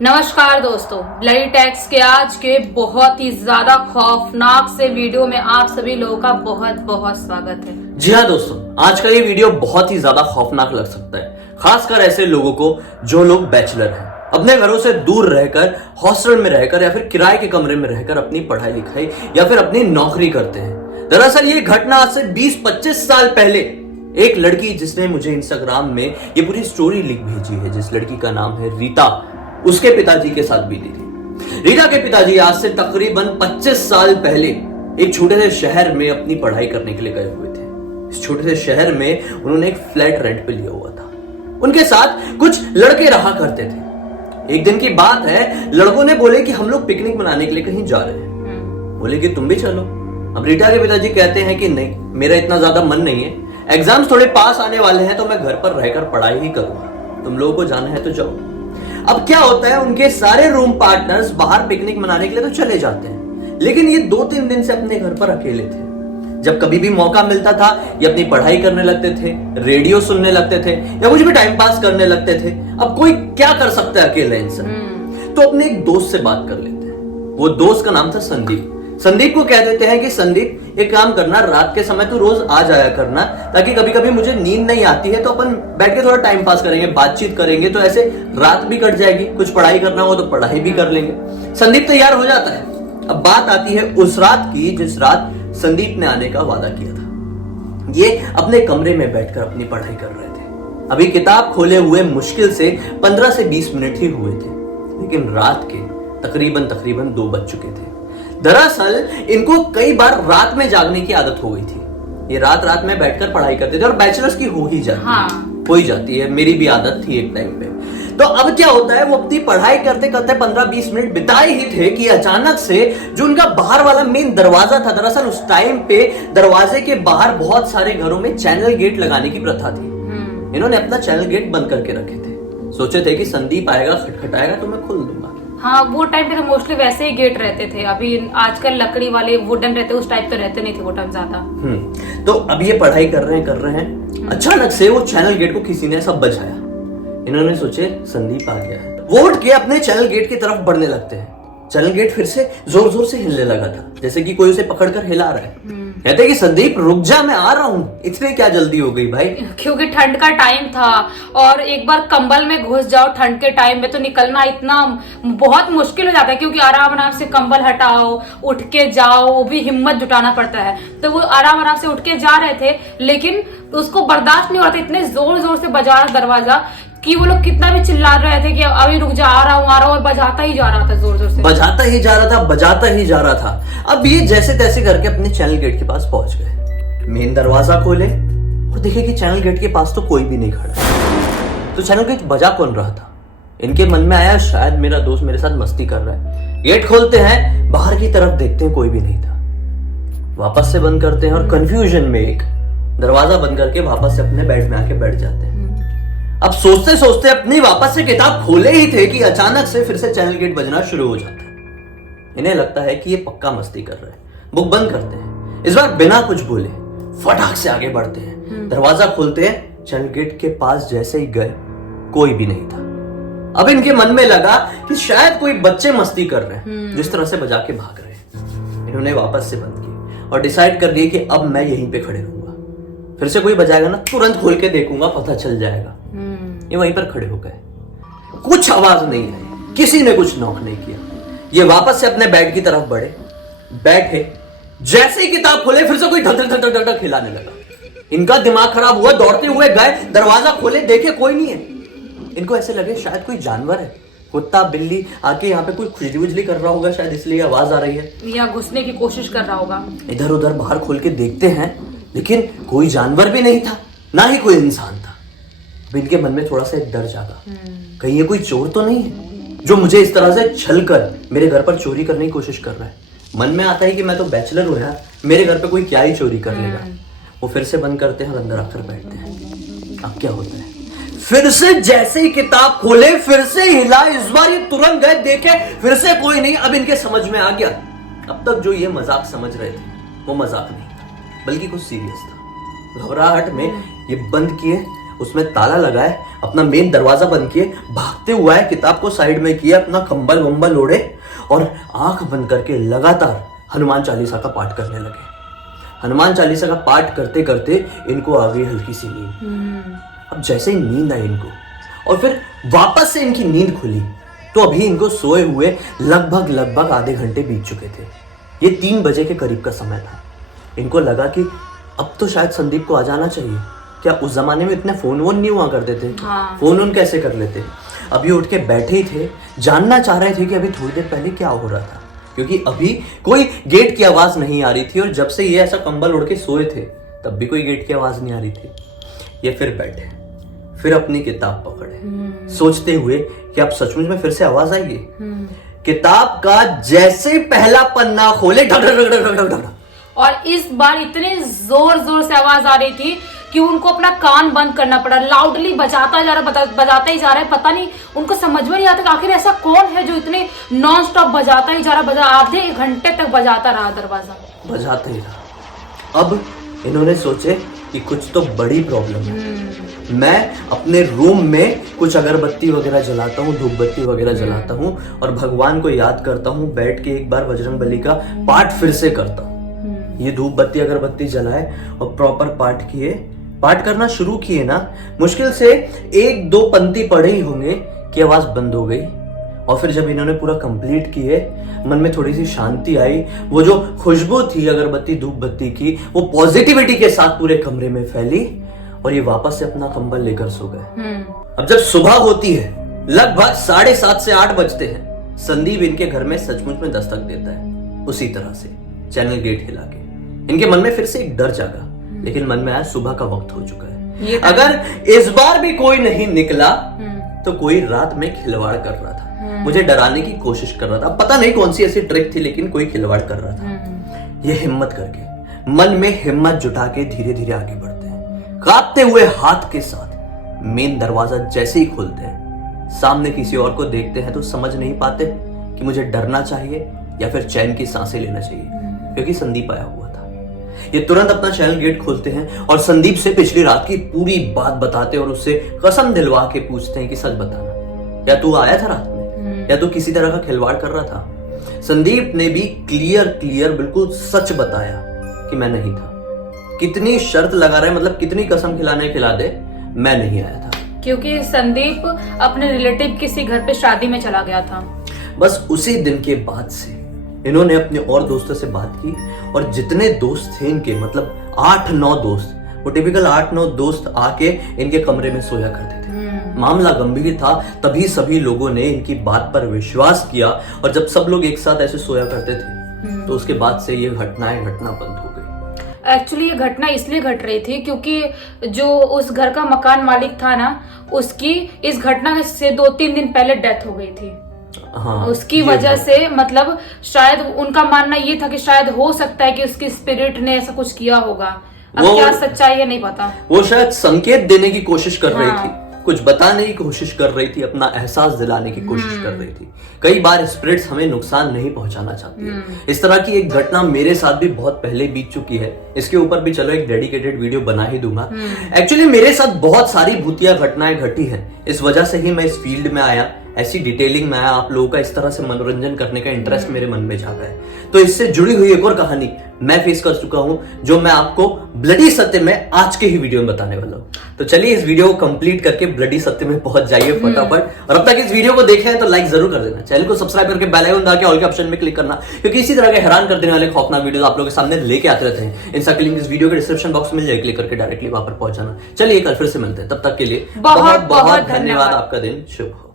नमस्कार दोस्तों, bloody tax के आज के बहुत ही ज्यादा खौफनाक से वीडियो में आप सभी लोगों का बहुत बहुत स्वागत है। जी हाँ दोस्तों, आज का ये वीडियो बहुत ही ज्यादा खौफनाक लग सकता है, खासकर ऐसे लोगों को जो लोग बैचलर हैं, अपने घरों से दूर रहकर, हॉस्टल में रहकर या फिर किराए के कमरे में रहकर अपनी पढ़ाई लिखाई या फिर अपनी नौकरी करते हैं। दरअसल ये घटना आज से 20-25 साल पहले एक लड़की, जिसने मुझे इंस्टाग्राम में ये पूरी स्टोरी लिख भेजी है, जिस लड़की का नाम है रीता, उसके पिताजी के साथ बीती थी। रीता के पिताजी आज से तकरीबन 25 साल पहले एक छोटे से शहर में अपनी पढ़ाई करने के लिए गए हुए थे। इस छोटे से शहर में उन्होंने एक फ्लैट रेंट पे लिया हुआ था। उनके साथ कुछ लड़के रहा करते थे। एक दिन की बात है, लड़कों ने बोले कि हम लोग पिकनिक मनाने के लिए कहीं जा रहे हैं। बोले कि तुम भी चलो। अब रीता के पिताजी कहते हैं कि नहीं, मेरा इतना ज्यादा मन नहीं है, एग्जाम्स थोड़े पास आने वाले हैं, तो मैं घर पर रहकर पढ़ाई ही करूंगा, तुम लोगों को जाना है तो जाओ। अब क्या होता है, उनके सारे रूम पार्टनर्स बाहर पिकनिक मनाने के लिए तो चले जाते हैं, लेकिन ये 2-3 दिन से अपने घर पर अकेले थे। जब कभी भी मौका मिलता था, ये अपनी पढ़ाई करने लगते थे, रेडियो सुनने लगते थे या कुछ भी टाइम पास करने लगते थे। अब कोई क्या कर सकता है अकेले इंसान, तो अपने एक दोस्त से बात कर लेते हैं। वो दोस्त का नाम था संदीप। संदीप को कह देते हैं कि संदीप, एक काम करना, रात के समय तू रोज आ जाया करना, ताकि कभी कभी मुझे नींद नहीं आती है तो अपन बैठ के थोड़ा टाइम पास करेंगे, बातचीत करेंगे, तो ऐसे रात भी कट जाएगी, कुछ पढ़ाई करना हो तो पढ़ाई भी कर लेंगे। संदीप तैयार हो जाता है। अब बात आती है उस रात की, जिस रात संदीप ने आने का वादा किया था। ये अपने कमरे में बैठकर अपनी पढ़ाई कर रहे थे। अभी किताब खोले हुए मुश्किल से 15 से 20 मिनट ही हुए थे, लेकिन रात के तकरीबन 2 बज चुके थे। दरअसल इनको कई बार रात में जागने की आदत हो गई थी। ये रात में बैठकर पढ़ाई करते थे, और बैचलर्स की हो ही जाती है, हो ही जाती है, मेरी भी आदत थी एक टाइम पे। तो अब क्या होता है, वो अपनी पढ़ाई करते करते 15-20 मिनट बिताए ही थे कि अचानक से जो उनका बाहर वाला मेन दरवाजा था, दरअसल उस टाइम पे दरवाजे के बाहर बहुत सारे घरों में चैनल गेट लगाने की प्रथा थी। इन्होंने अपना चैनल गेट बंद करके रखे थे। सोचे थे कि संदीप आएगा, खटखटाएगा तो मैं खोल दूंगा। हाँ, वो टाइम पे तो मोस्टली वैसे ही गेट रहते थे। अभी आजकल लकड़ी वाले वुडन रहते, उस टाइप तो रहते नहीं थे वो टाइम ज्यादा। तो अब ये पढ़ाई कर रहे हैं, अचानक से वो चैनल गेट को किसी ने सब बजाया। इन्होंने सोचे संदीप आ गया है। वो उठ के अपने चैनल गेट की तरफ बढ़ने लगते हैं। चैनल गेट फिर से जोर जोर से हिलने लगा था, जैसे कि कोई उसे पकड़कर हिला रहा है। कहते कि संदीप रुक जा, मैं आ रहा हूँ। इतने क्या जल्दी हो गई भाई? क्योंकि ठंड का टाइम था, और एक बार कंबल में घुस जाओ ठंड के टाइम में तो निकलना इतना बहुत मुश्किल हो जाता है, क्योंकि आराम आराम से कंबल हटाओ, उठ के जाओ, वो भी हिम्मत जुटाना पड़ता है। तो वो आराम आराम से उठ के जा रहे थे, लेकिन उसको बर्दाश्त नहीं हो रहा था, इतने जोर जोर से बजा रहा दरवाजा कि वो लोग कितना भी चिल्ला रहे थे कि अभी रुक जा, आ रहा हूँ, और बजाता ही जा रहा था, जोर जोर से बजाता ही जा रहा था, बजाता ही जा रहा था। अब ये जैसे तैसे करके अपने चैनल गेट के पास पहुंच गए। मेन दरवाजा खोले और देखे कि चैनल गेट के पास तो कोई भी नहीं खड़ा। तो चैनल गेट बजा कौन रहा था? इनके मन में आया, शायद मेरा दोस्त मेरे साथ मस्ती कर रहा है। गेट खोलते हैं, बाहर की तरफ देखते हैं, कोई भी नहीं था। वापस से बंद करते हैं और कंफ्यूजन में एक दरवाजा बंद करके वापस से अपने बेड में आके बैठ जाते हैं। अब सोचते सोचते अपनी वापस से किताब खोले ही थे कि अचानक से फिर से चैनल गेट बजना शुरू हो जाता है। इन्हें लगता है कि ये पक्का मस्ती कर रहे हैं। बुक बंद करते हैं। इस बार बिना कुछ बोले फटाक से आगे बढ़ते हैं। दरवाजा खोलते हैं, चैनल गेट के पास जैसे ही गए, कोई भी नहीं था। अब इनके मन में लगा कि शायद कोई बच्चे मस्ती कर रहे हैं, जिस तरह से बजा के भाग रहे हैं। इन्होंने वापस से बंद की और डिसाइड कर दिया कि अब मैं यहीं पे खड़े रहूंगा। फिर से कोई बजाएगा ना, तुरंत खोल के देखूंगा, पता चल जाएगा। ये वहीं पर खड़े हो गए। कुछ आवाज नहीं आई, किसी ने कुछ नॉक नहीं किया। ये वापस से अपने बेड की तरफ बढ़े, बैठे। जैसे ही किताब खोले, फिर से कोई धक धक धक धक हिलाने लगा। इनका दिमाग खराब हुआ, दौड़ते हुए गए, दरवाजा खोले, देखे कोई नहीं है। इनको ऐसे लगे शायद कोई जानवर है, कुत्ता बिल्ली आके यहाँ पे कोई खुजली वुजली कर रहा होगा, शायद इसलिए आवाज आ रही है, या घुसने की कोशिश कर रहा होगा। इधर उधर बाहर खोल के देखते हैं, लेकिन कोई जानवर भी नहीं था, ना ही कोई इंसान था। इनके मन में थोड़ा सा एक डर जागा, कहीं ये कोई चोर तो नहीं है जो मुझे इस तरह से छलकर मेरे घर पर चोरी करने की कोशिश कर रहा है। मन में आता है कि मैं तो बैचलर हूं यार, मेरे घर पे कोई क्या ही चोरी कर लेगा। वो फिर से बंद करते हैं और अंदर आकर बैठते हैं। अब क्या होता है, फिर से जैसे ही किताब खोले, फिर से हिला। इस बार ये तुरंत गए, देखे, फिर से कोई नहीं। अब इनके समझ में आ गया, अब तक जो ये मजाक समझ रहे थे वो मजाक नहीं था, बल्कि कुछ सीरियस था। घबराहट में ये बंद किए उसमें ताला लगाए, अपना मेन दरवाजा बंद किए, भागते हुआ है, किताब को साइड में किया, अपना कंबल वंबल ओढ़े और आंख बंद करके लगातार हनुमान चालीसा का पाठ करने लगे। हनुमान चालीसा का पाठ करते करते इनको आ गई हल्की सी नींद। अब जैसे ही नींद आई इनको और फिर वापस से इनकी नींद खुली, तो अभी इनको सोए हुए लगभग आधे घंटे बीत चुके थे। ये 3 बजे के करीब का समय था। इनको लगा कि अब तो शायद संदीप को आ जाना चाहिए। क्या उस जमाने में इतने फोन वोन नहीं हुआ करते थे? फोन वोन कैसे कर लेते? अभी उठ के बैठे ही थे, जानना चाह रहे थे कि अभी थोड़ी देर पहले क्या हो रहा था, क्योंकि अभी कोई गेट की आवाज नहीं आ रही थी और जब से ये ऐसा कंबल ओढ़ के सोए थे तब भी कोई गेट की आवाज नहीं आ रही थी। ये फिर बैठे, फिर अपनी किताब पकड़े, सोचते हुए कि अब सचमुच में फिर से आवाज आएगी। किताब का जैसे पहला पन्ना खोले, ढक ढक ढक ढक ढक ढक, और इस बार इतने जोर जोर से आवाज आ रही थी कि उनको अपना कान बंद करना पड़ा। लाउडली बजाता ही जा रहा है। पता नहीं उनको समझ में नहीं आता कि आखिर ऐसा कौन है जो इतने नॉन स्टॉप बजाता ही जा रहा, आधे घंटे तक बजाता रहा, दरवाजा बजाता ही रहा। अब इन्होंने सोचे कि कुछ तो बड़ी प्रॉब्लम है। मैं अपने रूम में कुछ अगरबत्ती वगैरह जलाता हूँ, धूप बत्ती वगैरह जलाता हूँ और भगवान को याद करता हूँ, बैठ के एक बार बजरंगबली का पाठ फिर से करता हूँ। ये धूप बत्ती अगरबत्ती जलाए और प्रॉपर पाठ करना शुरू किए ना, मुश्किल से 1-2 पंक्ति पढ़े ही होंगे कि आवाज बंद हो गई। और फिर जब इन्होंने पूरा कंप्लीट किए, मन में थोड़ी सी शांति आई। वो जो खुशबू थी अगरबत्ती धूप बत्ती की, वो पॉजिटिविटी के साथ पूरे कमरे में फैली और ये वापस से अपना कंबल लेकर सो गए। अब जब सुबह होती है, लगभग 7:30 से 8 बजते हैं, संदीप इनके घर में सचमुच में दस्तक देता है, उसी तरह से चैनल गेट हिला के। इनके मन में फिर से एक डर जागा, लेकिन मन में आया सुबह का वक्त हो चुका है, अगर इस बार भी कोई नहीं निकला तो कोई रात में खिलवाड़ कर रहा था, मुझे डराने की कोशिश कर रहा था। पता नहीं कौन सी ऐसी ट्रिक थी, लेकिन कोई खिलवाड़ कर रहा था। ये हिम्मत करके, मन में हिम्मत जुटा के धीरे धीरे आगे बढ़ते हैं, कांपते हुए हाथ के साथ मेन दरवाजा जैसे ही खोलते हैं, सामने किसी और को देखते हैं तो समझ नहीं पाते कि मुझे डरना चाहिए या फिर चैन की सांसें लेना चाहिए, क्योंकि संदीप आया हुआ था। ये तुरंत अपना चैनल गेट खोलते हैं और संदीप से पिछली रात की पूरी बात बताते हैं और उससे कसम दिलवा के पूछते हैं कि सच बताना, या तू आया था रात में, या तू किसी तरह का खिलवाड़ कर रहा था? संदीप ने भी क्लियर बिल्कुल सच बताया कि मैं नहीं था। कितनी शर्त लगा रहे, मतलब कितनी कसम खिला दे, मैं नहीं आया था, क्योंकि संदीप अपने रिलेटिव किसी घर पे शादी में चला गया था। बस उसी दिन के बाद से इन्होंने अपने और दोस्तों से बात की और जितने दोस्त थे इनके, मतलब 8-9 दोस्त, वो टिपिकल 8-9 दोस्त आके इनके कमरे में सोया करते थे। मामला गंभीर था, तभी सभी लोगों ने इनकी बात पर विश्वास किया और जब सब लोग एक साथ ऐसे सोया करते थे तो उसके बाद से ये घटना बंद हो गई। एक्चुअली ये घटना इसलिए घट रही थी क्योंकि जो उस घर का मकान मालिक था ना, उसकी इस घटना से 2-3 दिन पहले डेथ हो गई थी। हाँ, उसकी वजह से, मतलब शायद उनका मानना ये था कि शायद हो सकता है कि उसकी स्पिरिट ने ऐसा कुछ किया होगा। अब क्या सच्चाई है नहीं पता। वो शायद संकेत देने की कोशिश कर रही थी, कुछ बताने की कोशिश कर रही थी, अपना एहसास दिलाने की कोशिश कर रही थी। कई बार स्पिरिट्स हमें नुकसान नहीं पहुंचाना चाहती है। इस तरह की एक घटना मेरे साथ भी बहुत पहले बीत चुकी है, इसके ऊपर भी चलो एक डेडिकेटेड वीडियो बना ही दूंगा। एक्चुअली मेरे साथ बहुत सारी भूतिया घटनाएं घटी हैं, इस वजह से ही मैं इस फील्ड में आया, ऐसी डिटेलिंग में आया, आप लोगों का इस तरह से मनोरंजन करने का इंटरेस्ट मेरे मन में जागा है। तो इससे जुड़ी हुई एक और कहानी मैं फेस कर चुका हूं, जो मैं आपको ब्लडी सत्य में आज के ही वीडियो में बताने वाला हूं। तो चलिए इस वीडियो को कंप्लीट करके ब्लडी सत्य में पहुंच जाइए फटाफट। और अब तक इस वीडियो को देखा है तो लाइक जरूर कर देना, चैनल को सब्सक्राइब करके बेल आइकन दबा के ऑल के ऑप्शन में क्लिक करना, क्योंकि इसी तरह के हैरान कर देने वाले खौफनाक वीडियो आप लोगों के सामने लेके आते रहते हैं। इनका लिंक इस वीडियो के डिस्क्रिप्शन बॉक्स में मिल जाएगा, क्लिक करके डायरेक्टली वहां पर पहुंच जाना। चलिए कल फिर से मिलते हैं, तब तक के लिए बहुत बहुत धन्यवाद। आपका दिन शुभ हो।